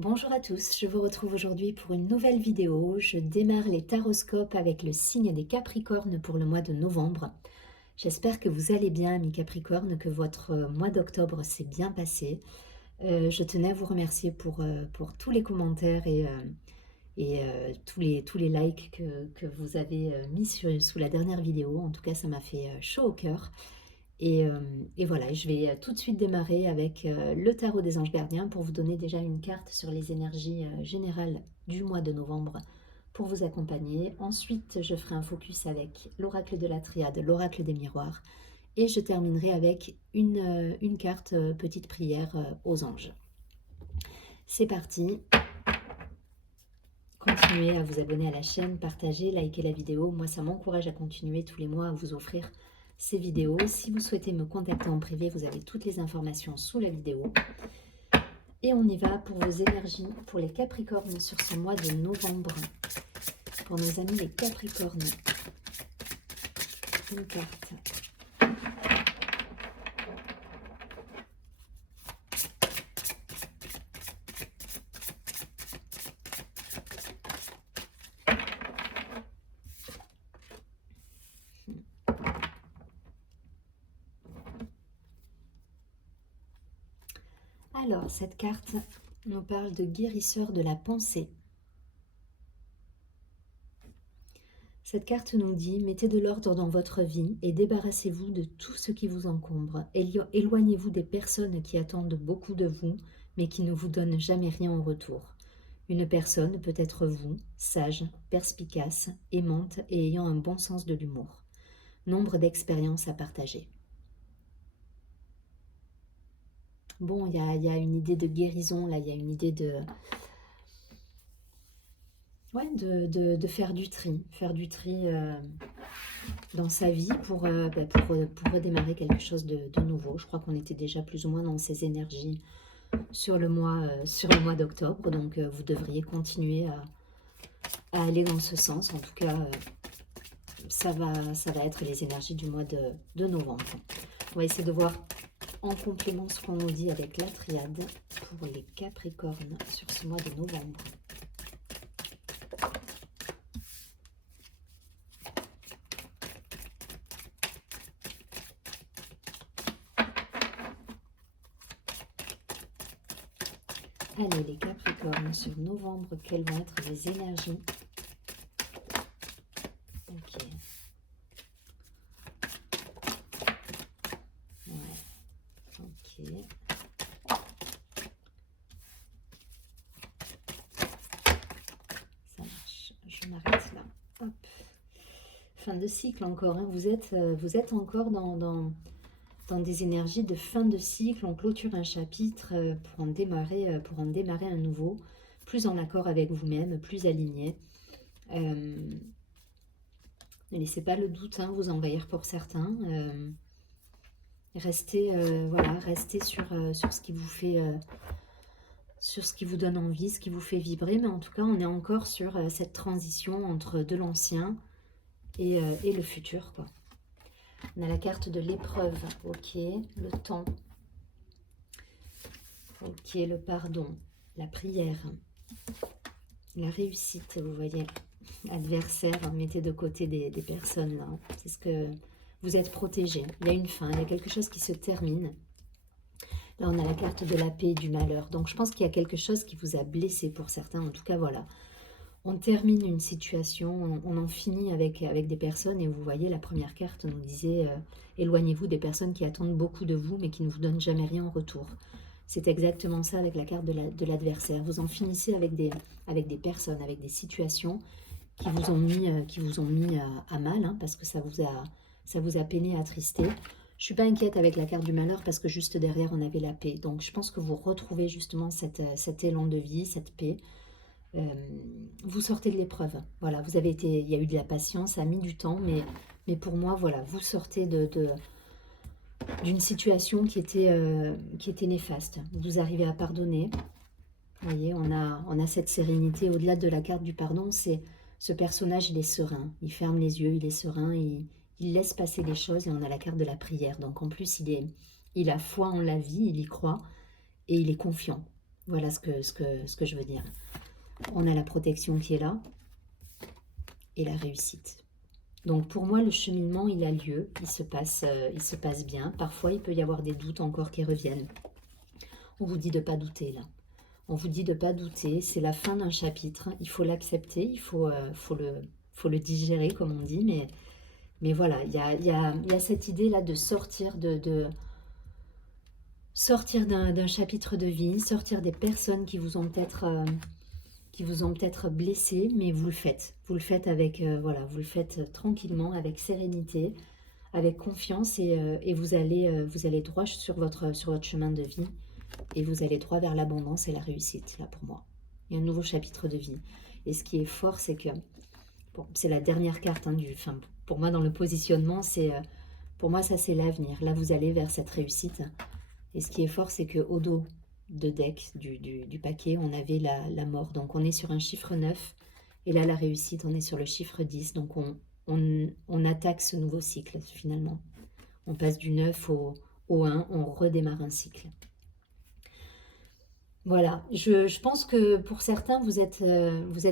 Bonjour à tous, je vous retrouve aujourd'hui pour une nouvelle vidéo. Je démarre les taroscopes avec le signe des Capricornes pour le mois de novembre. J'espère que vous allez bien, mes Capricornes, que votre mois d'octobre s'est bien passé. Je tenais à vous remercier pour tous les commentaires et tous les likes que vous avez mis sous la dernière vidéo. En tout cas, ça m'a fait chaud au cœur. Et voilà, je vais tout de suite démarrer avec le tarot des anges gardiens pour vous donner déjà une carte sur les énergies générales du mois de novembre pour vous accompagner. Ensuite, je ferai un focus avec l'oracle de la triade, l'oracle des miroirs. Et je terminerai avec une carte petite prière aux anges. C'est parti. Continuez à vous abonner à la chaîne, partagez, likez la vidéo. Moi, ça m'encourage à continuer tous les mois à vous offrir ces vidéos. Si vous souhaitez me contacter en privé, vous avez toutes les informations sous la vidéo. Et on y va pour vos énergies, pour les Capricornes sur ce mois de novembre. Pour nos amis les Capricornes, une carte. Alors, cette carte nous parle de guérisseur de la pensée. Cette carte nous dit, mettez de l'ordre dans votre vie et débarrassez-vous de tout ce qui vous encombre. Éloignez-vous des personnes qui attendent beaucoup de vous, mais qui ne vous donnent jamais rien en retour. Une personne peut être vous, sage, perspicace, aimante et ayant un bon sens de l'humour. Nombre d'expériences à partager. Bon, il y a une idée de guérison, là, il y a une idée de... Ouais, de faire du tri dans sa vie pour redémarrer quelque chose de nouveau. Je crois qu'on était déjà plus ou moins dans ces énergies sur le mois d'octobre, donc vous devriez continuer à aller dans ce sens. En tout cas, ça va être les énergies du mois de novembre. On va essayer de voir en complément ce qu'on nous dit avec la triade pour les Capricornes sur ce mois de novembre. Allez, les Capricornes, sur novembre, quelles vont être les énergies? Ok. Ouais. Ok. Ça marche. Je m'arrête là. Hop. Fin de cycle encore. Hein. Vous êtes encore dans des énergies de fin de cycle. On clôture un chapitre pour en démarrer un nouveau, plus en accord avec vous-même, plus aligné. Ne laissez pas le doute vous envahir pour certains. Restez sur ce qui vous fait, sur ce qui vous donne envie, ce qui vous fait vibrer. Mais en tout cas, on est encore sur cette transition entre de l'ancien et le futur, quoi. On a la carte de l'épreuve, ok, le temps, ok, le pardon, la prière, la réussite, vous voyez, adversaire, mettez de côté des personnes là, c'est ce que vous êtes protégé, il y a une fin, il y a quelque chose qui se termine. Là, on a la carte de la paix et du malheur, donc je pense qu'il y a quelque chose qui vous a blessé pour certains, en tout cas, voilà. On termine une situation, on en finit avec des personnes, et vous voyez, la première carte nous disait éloignez-vous des personnes qui attendent beaucoup de vous, mais qui ne vous donnent jamais rien en retour. C'est exactement ça avec la carte de l'adversaire. Vous en finissez avec des personnes, avec des situations qui vous ont mis à mal, parce que ça vous a peiné, attristé. Je ne suis pas inquiète avec la carte du malheur, parce que juste derrière, on avait la paix. Donc, je pense que vous retrouvez justement cet élan de vie, cette paix. Vous sortez de l'épreuve, voilà, il y a eu de la patience, ça a mis du temps, mais pour moi, voilà, vous sortez d'une situation qui était néfaste. Vous arrivez à pardonner. Vous voyez, on a cette sérénité. Au-delà de la carte du pardon, c'est ce personnage, il est serein, il ferme les yeux, il est serein, il laisse passer les choses, et on a la carte de la prière. Donc en plus, il a foi en la vie, il y croit, et il est confiant. Voilà ce que je veux dire. On a la protection qui est là et la réussite. Donc pour moi, le cheminement, il a lieu, il se passe bien. Parfois, il peut y avoir des doutes encore qui reviennent. On vous dit de ne pas douter là. On vous dit de ne pas douter, c'est la fin d'un chapitre. Il faut l'accepter, faut le digérer comme on dit. Mais voilà, il y a cette idée là de sortir sortir d'un chapitre de vie, sortir des personnes qui vous ont peut-être blessé, mais vous le faites. Vous le faites avec, voilà, vous le faites tranquillement, avec sérénité, avec confiance et vous allez droit sur votre chemin de vie et vous allez droit vers l'abondance et la réussite, là pour moi. Il y a un nouveau chapitre de vie. Et ce qui est fort, c'est que, bon, c'est la dernière carte, hein, pour moi dans le positionnement, pour moi ça c'est l'avenir. Là vous allez vers cette réussite. Et ce qui est fort, c'est qu'au dos de deck du paquet, on avait la mort. Donc on est sur un chiffre 9. Et là, la réussite, on est sur le chiffre 10. Donc on attaque ce nouveau cycle finalement. On passe du 9 au 1, on redémarre un cycle. Voilà, je pense que pour certains, vous êtes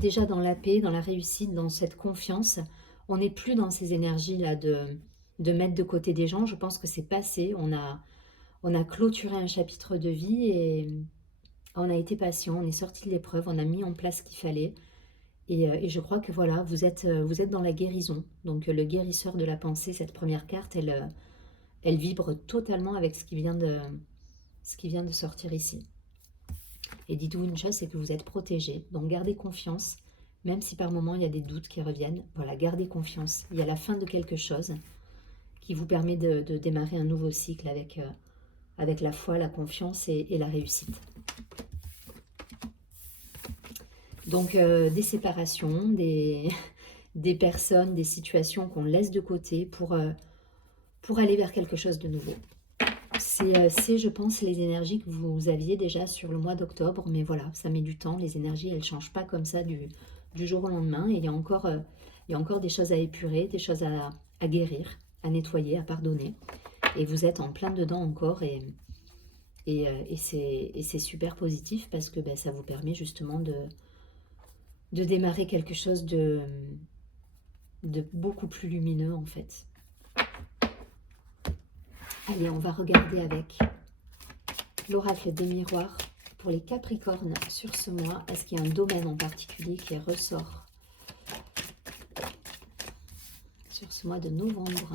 déjà dans la paix, dans la réussite, dans cette confiance. On n'est plus dans ces énergies-là de mettre de côté des gens. Je pense que c'est passé. On a clôturé un chapitre de vie et on a été patient, on est sorti de l'épreuve, on a mis en place ce qu'il fallait. Et je crois que voilà, vous êtes dans la guérison. Donc le guérisseur de la pensée, cette première carte, elle vibre totalement avec ce qui vient de sortir ici. Et dites-vous une chose, c'est que vous êtes protégé. Donc gardez confiance, même si par moments il y a des doutes qui reviennent. Voilà, gardez confiance. Il y a la fin de quelque chose qui vous permet de démarrer un nouveau cycle avec la foi, la confiance et la réussite. Donc des séparations, des personnes, des situations qu'on laisse de côté pour aller vers quelque chose de nouveau. C'est, je pense, les énergies que vous aviez déjà sur le mois d'octobre, mais voilà, ça met du temps, les énergies, elles ne changent pas comme ça du jour au lendemain, et il y a encore des choses à épurer, des choses à guérir, à nettoyer, à pardonner, et vous êtes en plein dedans encore, et c'est super positif parce que ça vous permet justement de démarrer quelque chose de beaucoup plus lumineux en fait. Allez, on va regarder avec l'oracle des miroirs pour les Capricornes sur ce mois. Est-ce qu'il y a un domaine en particulier qui ressort sur ce mois de novembre?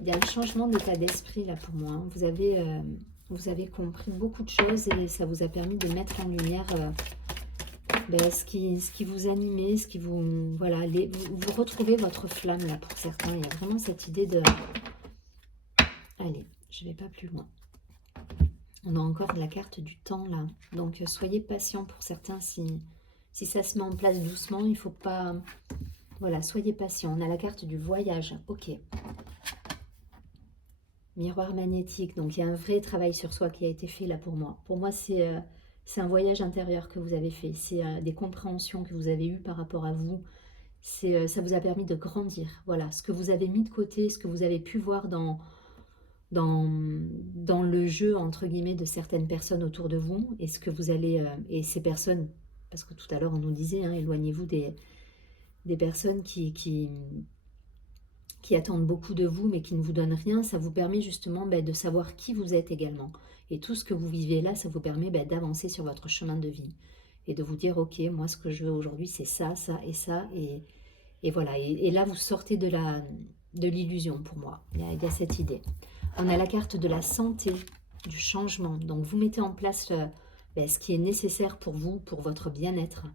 Il y a un changement d'état d'esprit là pour moi. Vous avez compris beaucoup de choses et ça vous a permis de mettre en lumière ce qui vous animait, ce qui vous... Voilà, vous retrouvez votre flamme là pour certains. Il y a vraiment cette idée de... Allez, je ne vais pas plus loin. On a encore la carte du temps là. Donc soyez patient pour certains. Si ça se met en place doucement, il ne faut pas... Voilà, soyez patient. On a la carte du voyage. Ok. Miroir magnétique. Donc il y a un vrai travail sur soi qui a été fait là pour moi. Pour moi, c'est un voyage intérieur que vous avez fait. C'est des compréhensions que vous avez eues par rapport à vous. Ça vous a permis de grandir. Voilà, ce que vous avez mis de côté, ce que vous avez pu voir dans le jeu, entre guillemets, de certaines personnes autour de vous. Et ce que vous allez... et ces personnes, parce que tout à l'heure on nous disait, hein, éloignez-vous des personnes qui attendent beaucoup de vous, mais qui ne vous donnent rien. Ça vous permet justement de savoir qui vous êtes également. Et tout ce que vous vivez là, ça vous permet d'avancer sur votre chemin de vie. Et de vous dire, ok, moi ce que je veux aujourd'hui, c'est ça, ça et ça. Et voilà. Et là, vous sortez de l'illusion pour moi. Il y a cette idée. On a la carte de la santé, du changement. Donc vous mettez en place ce qui est nécessaire pour vous, pour votre bien-être,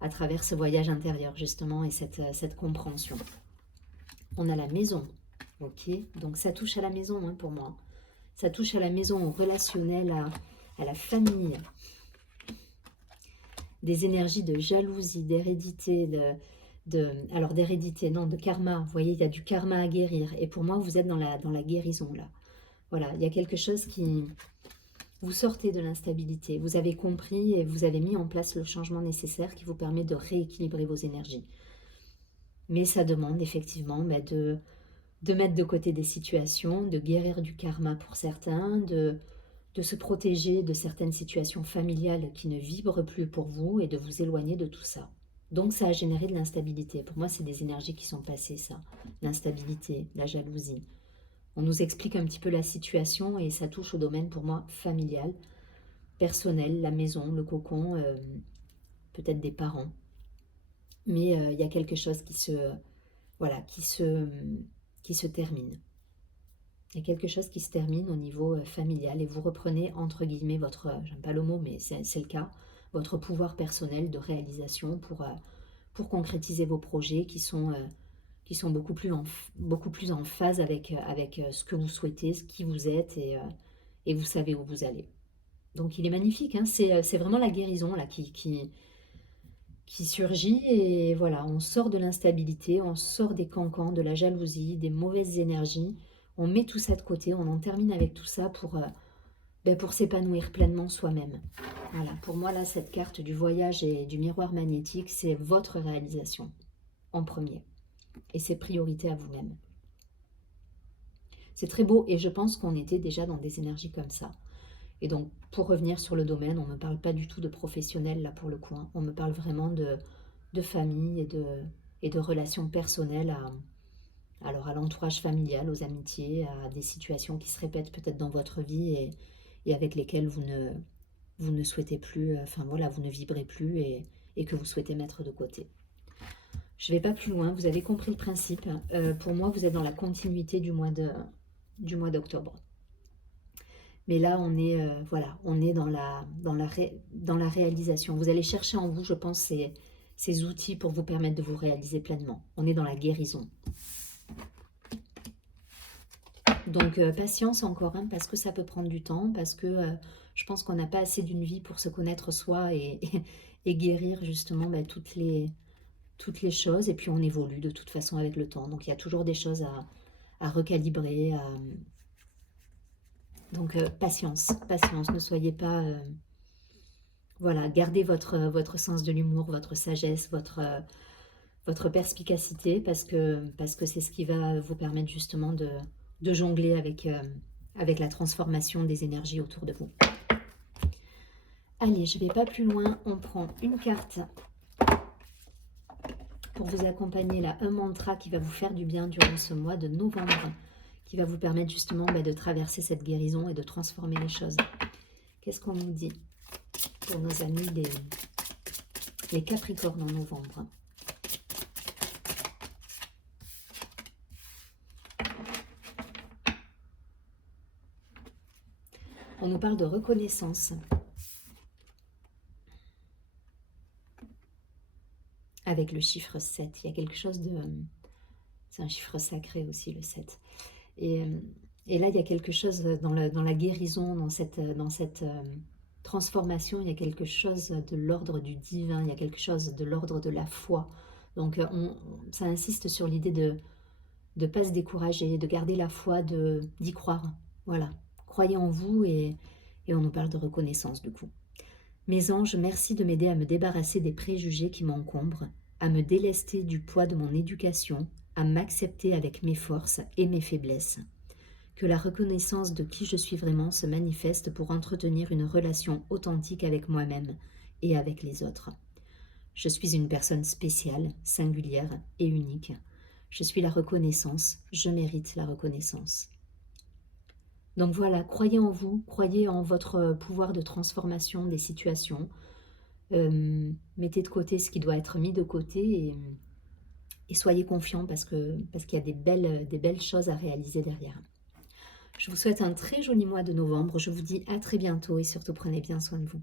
à travers ce voyage intérieur justement et cette compréhension. On a la maison, ok, donc ça touche à la maison hein, pour moi. Ça touche à la maison, au relationnel, à la famille. Des énergies de jalousie, d'hérédité, alors d'hérédité, non, de karma. Vous voyez, il y a du karma à guérir. Et pour moi, vous êtes dans la guérison là. Voilà, il y a quelque chose qui... Vous sortez de l'instabilité. Vous avez compris et vous avez mis en place le changement nécessaire qui vous permet de rééquilibrer vos énergies. Mais ça demande effectivement de mettre de côté des situations, de guérir du karma pour certains, de se protéger de certaines situations familiales qui ne vibrent plus pour vous et de vous éloigner de tout ça. Donc ça a généré de l'instabilité. Pour moi, c'est des énergies qui sont passées, ça. L'instabilité, la jalousie. On nous explique un petit peu la situation et ça touche au domaine, pour moi, familial, personnel, la maison, le cocon, peut-être des parents. Mais il y a quelque chose voilà, qui se termine. Il y a quelque chose qui se termine au niveau familial et vous reprenez, entre guillemets, votre, j'aime pas le mot, mais c'est le cas, votre pouvoir personnel de réalisation pour concrétiser vos projets qui sont beaucoup plus en phase avec ce que vous souhaitez, ce qui vous êtes et vous savez où vous allez. Donc il est magnifique, hein, c'est vraiment la guérison là qui surgit et voilà, on sort de l'instabilité, on sort des cancans, de la jalousie, des mauvaises énergies, on met tout ça de côté, on en termine avec tout ça pour s'épanouir pleinement soi-même. Voilà, pour moi là, cette carte du voyage et du miroir magnétique, c'est votre réalisation en premier et c'est priorité à vous-même. C'est très beau et je pense qu'on était déjà dans des énergies comme ça. Et donc, pour revenir sur le domaine, on ne me parle pas du tout de professionnel là pour le coup. On me parle vraiment de famille et de relations personnelles à l'entourage familial, aux amitiés, à des situations qui se répètent peut-être dans votre vie et avec lesquelles vous ne souhaitez plus, enfin voilà, vous ne vibrez plus et que vous souhaitez mettre de côté. Je ne vais pas plus loin, vous avez compris le principe. Pour moi, vous êtes dans la continuité du mois d'octobre. Mais là, on est, voilà, on est dans la réalisation. Vous allez chercher en vous, je pense, ces outils pour vous permettre de vous réaliser pleinement. On est dans la guérison. Donc, patience encore, hein, parce que ça peut prendre du temps, parce que je pense qu'on n'a pas assez d'une vie pour se connaître soi et guérir justement toutes les choses. Et puis, on évolue de toute façon avec le temps. Donc, il y a toujours des choses à recalibrer, donc patience, ne soyez pas... voilà, gardez votre sens de l'humour, votre sagesse, votre perspicacité, parce que c'est ce qui va vous permettre justement de jongler avec la transformation des énergies autour de vous. Allez, je ne vais pas plus loin, on prend une carte pour vous accompagner là, un mantra qui va vous faire du bien durant ce mois de novembre, qui va vous permettre justement de traverser cette guérison et de transformer les choses. Qu'est-ce qu'on nous dit pour nos amis les Capricornes en novembre? On nous parle de reconnaissance. Avec le chiffre 7, il y a quelque chose de... C'est un chiffre sacré aussi, le 7. Et là, il y a quelque chose dans la guérison, dans cette transformation, il y a quelque chose de l'ordre du divin, il y a quelque chose de l'ordre de la foi. Donc, ça insiste sur l'idée de ne pas se décourager, de garder la foi, d'y croire. Voilà, croyez en vous et on nous parle de reconnaissance du coup. Mes anges, merci de m'aider à me débarrasser des préjugés qui m'encombrent, à me délester du poids de mon éducation, à m'accepter avec mes forces et mes faiblesses. Que la reconnaissance de qui je suis vraiment se manifeste pour entretenir une relation authentique avec moi-même et avec les autres. Je suis une personne spéciale, singulière et unique. Je suis la reconnaissance, je mérite la reconnaissance. Donc voilà, croyez en vous, croyez en votre pouvoir de transformation des situations. Mettez de côté ce qui doit être mis de côté et soyez confiants parce qu'il y a des belles choses à réaliser derrière. Je vous souhaite un très joli mois de novembre. Je vous dis à très bientôt et surtout prenez bien soin de vous.